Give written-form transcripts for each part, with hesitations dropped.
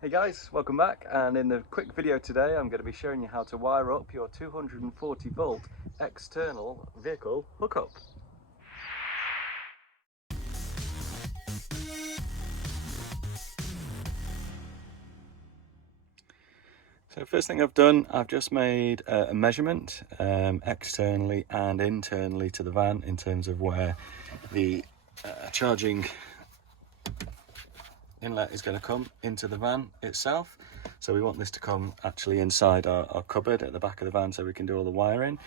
Hey guys, welcome back, and in the quick video today I'm going to be showing you how to wire up your 240 volt external vehicle hookup. So first thing I've done, I've just made a measurement externally and internally to the van in terms of where the charging inlet is going to come into the van itself. So we want this to come actually inside our cupboard at the back of the van so we can do all the wiring.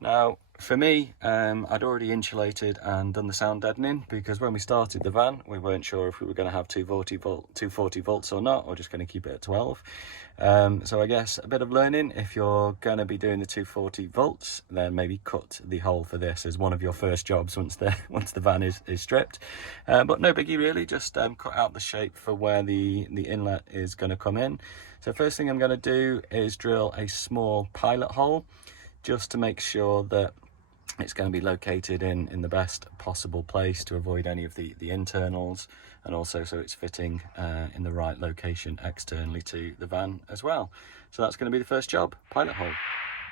Now for me, I'd already insulated and done the sound deadening because when we started the van we weren't sure if we were going to have 240 volts or not, or just going to keep it at 12. So I guess a bit of learning: if you're going to be doing the 240 volts, then maybe cut the hole for this as one of your first jobs once the van is stripped. But no biggie really, just cut out the shape for where the inlet is going to come in. So first thing I'm going to do is drill a small pilot hole just to make sure that it's going to be located in the best possible place to avoid any of the internals, and also so it's fitting in the right location externally to the van as well. So that's going to be the first job, pilot hole.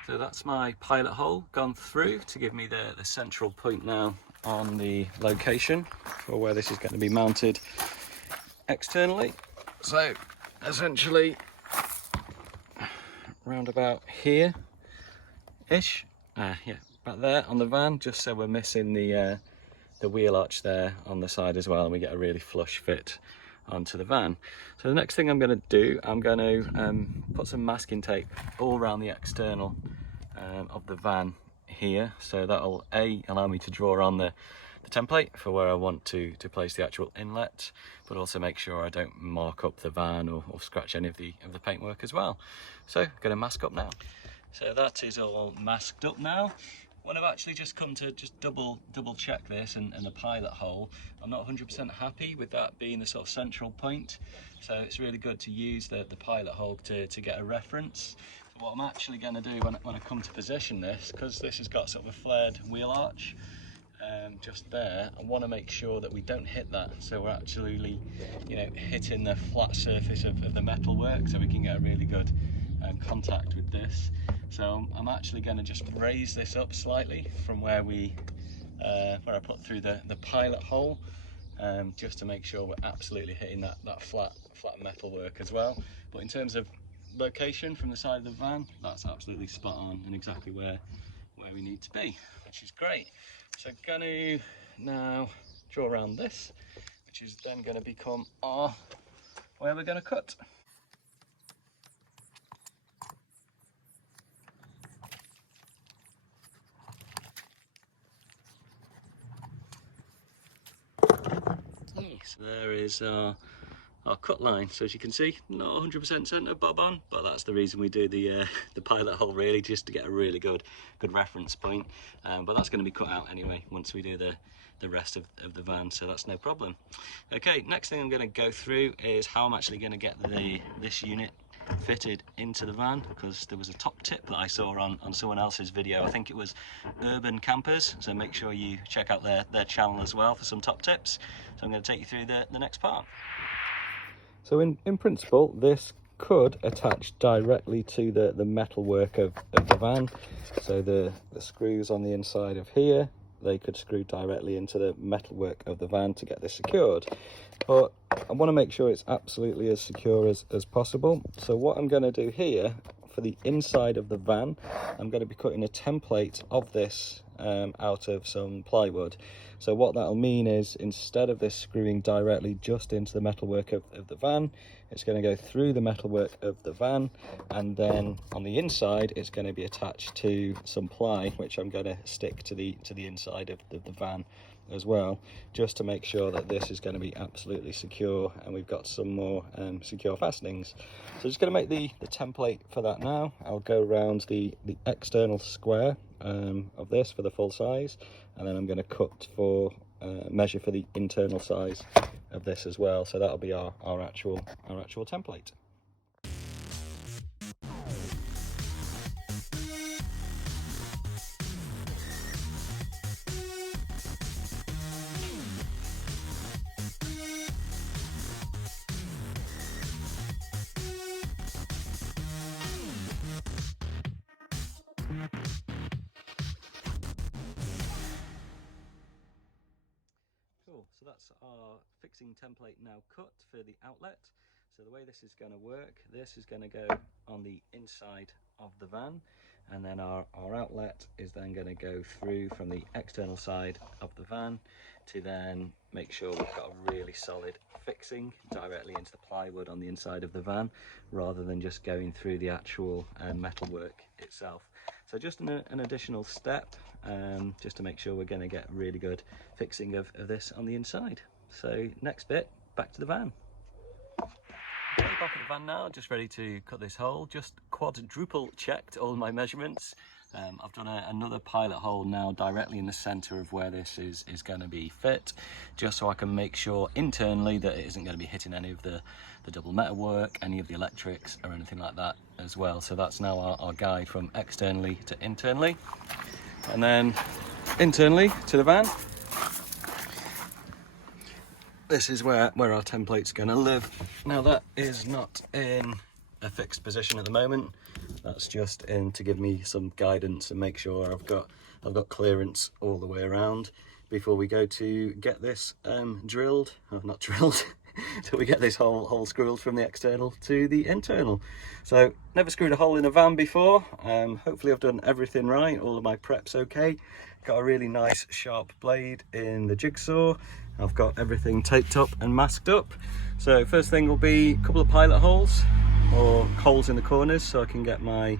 So that's my pilot hole gone through to give me the central point now on the location for where this is going to be mounted externally. So essentially round about here ish, yeah, about there on the van, just so we're missing the wheel arch there on the side as well, and we get a really flush fit onto the van. So the next thing I'm going to do, I'm going to put some masking tape all around the external of the van here, so that'll allow me to draw on the template for where I want to place the actual inlet, but also make sure I don't mark up the van or scratch any of the paintwork as well. So I'm going to mask up now. So that is all masked up now. When I've actually just come to just double check this and the pilot hole, I'm not 100% happy with that being the sort of central point. So it's really good to use the pilot hole to get a reference. So what I'm actually going to do when I come to position this, because this has got sort of a flared wheel arch just there, I want to make sure that we don't hit that, so we're actually, you know, hitting the flat surface of the metalwork, so we can get a really good contact with this. So I'm actually going to just raise this up slightly from where I put through the pilot hole, just to make sure we're absolutely hitting that flat metalwork as well. But in terms of location from the side of the van, that's absolutely spot on and exactly where we need to be, which is great. So I'm going to now draw around this, which is then going to become where we're going to cut. So there is our cut line. So as you can see, not 100% centre, bob on, but that's the reason we do the pilot hole, really, just to get a really good reference point. But that's going to be cut out anyway once we do the rest of the van, so that's no problem. Okay, next thing I'm going to go through is how I'm actually going to get this unit fitted into the van, because there was a top tip that I saw on someone else's video. I think it was Urban Campers, so make sure you check out their channel as well for some top tips. So I'm going to take you through the next part. So in principle, this could attach directly to the metalwork of the van. So the screws on the inside of here, they could screw directly into the metalwork of the van to get this secured. But I want to make sure it's absolutely as secure as possible. So what I'm going to do here, for the inside of the van, I'm going to be cutting a template of this out of some plywood. So what that'll mean is, instead of this screwing directly just into the metalwork of the van, it's going to go through the metalwork of the van, and then on the inside it's going to be attached to some ply, which I'm going to stick to the inside of the van as well, just to make sure that this is going to be absolutely secure, and we've got some more secure fastenings. So just going to make the template for that now. I'll go around the external square of this for the full size, and then I'm going to cut for measure for the internal size of this as well. So that'll be our actual template. that's our fixing template now cut for the outlet. So the way this is going to work, this is going to go on the inside of the van, and then our outlet is then going to go through from the external side of the van to then make sure we've got a really solid fixing directly into the plywood on the inside of the van, rather than just going through the actual metalwork itself. So just an additional step, just to make sure we're going to get really good fixing of this on the inside. So next bit, back to the van. Okay, back at the van now, just ready to cut this hole. Just quadruple checked all my measurements. I've done another pilot hole now directly in the centre of where this is going to be fit, just so I can make sure internally that it isn't going to be hitting any of the double metal work, any of the electrics or anything like that as well. So that's now our guide from externally to internally, and then internally to the van. This is where our template's going to live. Now that is not in a fixed position at the moment. That's just in to give me some guidance and make sure I've got clearance all the way around before we go to get this drilled. Oh, not drilled. So we get this hole screwed from the external to the internal. So never screwed a hole in a van before. Hopefully I've done everything right. All of my prep's okay. Got a really nice sharp blade in the jigsaw. I've got everything taped up and masked up. So first thing will be a couple of pilot holes, or holes in the corners, so I can get my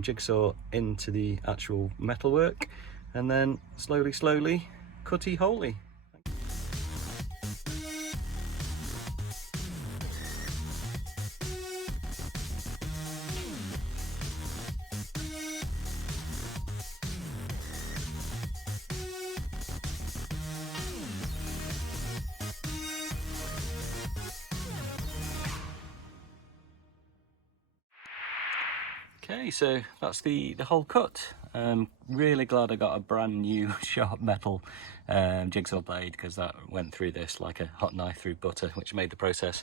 jigsaw into the actual metalwork, and then slowly cutty holey. Okay, so that's the whole cut. Really glad I got a brand new sharp metal jigsaw blade, because that went through this like a hot knife through butter, which made the process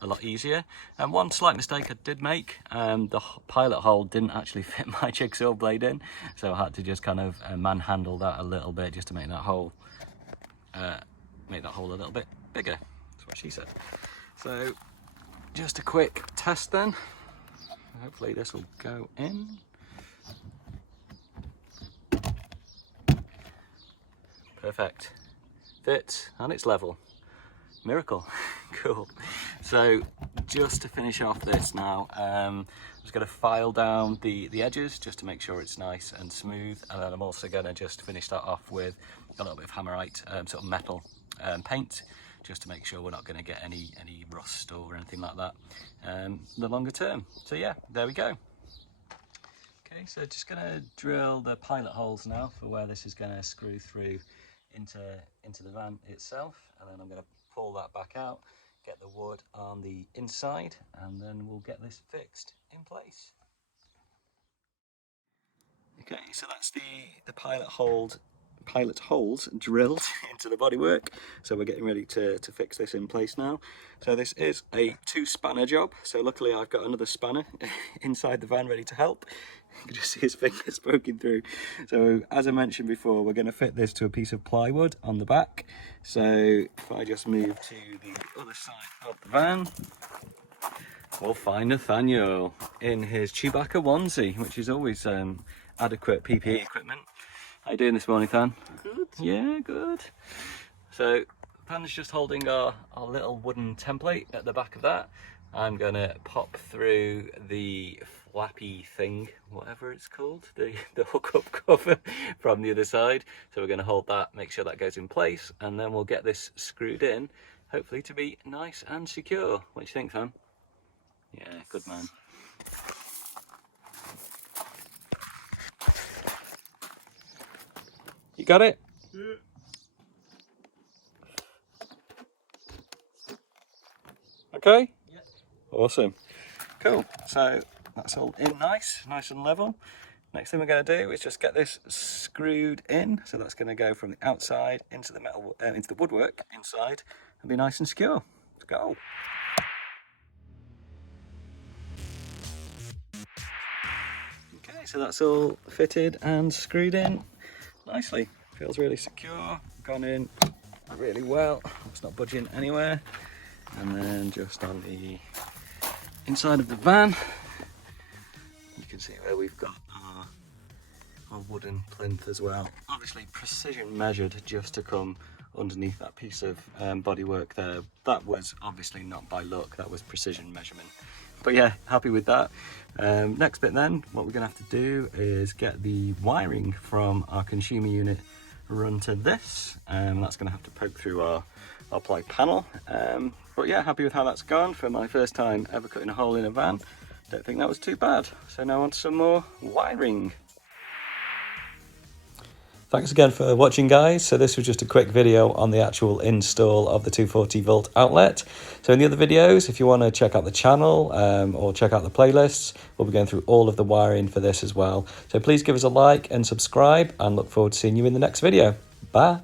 a lot easier. And one slight mistake I did make, the pilot hole didn't actually fit my jigsaw blade in, so I had to just kind of manhandle that a little bit just to make that hole a little bit bigger. That's what she said. So just a quick test then. Hopefully this will go in. Perfect. Fits and it's level. Miracle. Cool. So just to finish off this now, I'm just going to file down the edges just to make sure it's nice and smooth, and then I'm also going to just finish that off with a little bit of Hammerite sort of metal paint, just to make sure we're not going to get any rust or anything like that the longer term. So yeah, there we go. Okay, so just going to drill the pilot holes now for where this is going to screw through into the van itself, and then I'm going to pull that back out, get the wood on the inside, and then we'll get this fixed in place. Okay, so that's the pilot holes drilled into the bodywork, so we're getting ready to fix this in place now. So this is a 2-spanner job, so luckily I've got another spanner inside the van ready to help. You can just see his fingers poking through. So as I mentioned before, we're going to fit this to a piece of plywood on the back. So if I just move to the other side of the van, we'll find Nathaniel in his Chewbacca onesie, which is always adequate PPE equipment. How you doing this morning, Than? Good. Yeah, good. So Than's just holding our little wooden template at the back of that. I'm gonna pop through the flappy thing, whatever it's called, the hookup cover from the other side. So we're gonna hold that, make sure that goes in place, and then we'll get this screwed in, hopefully to be nice and secure. What do you think, Than? Yeah, good man. You got it? Yeah. Okay? Yeah. Awesome. Cool. So that's all in nice and level. Next thing we're going to do is just get this screwed in. So that's going to go from the outside into the metal, into the woodwork inside, and be nice and secure. Let's go. Okay, so that's all fitted and screwed in nicely. Feels really secure. Gone in really well. It's not budging anywhere. And then just on the inside of the van, you can see where we've got our wooden plinth as well. Obviously precision measured just to come underneath that piece of bodywork there. That was obviously not by luck, that was precision measurement. But yeah, happy with that. Next bit then, what we're gonna have to do is get the wiring from our consumer unit run to this. That's gonna have to poke through our ply panel. But yeah, happy with how that's gone for my first time ever cutting a hole in a van. Don't think that was too bad. So now on to some more wiring. Thanks again for watching, guys. So this was just a quick video on the actual install of the 240 volt outlet. So in the other videos, if you want to check out the channel or check out the playlists, we'll be going through all of the wiring for this as well. So please give us a like and subscribe, and look forward to seeing you in the next video. Bye.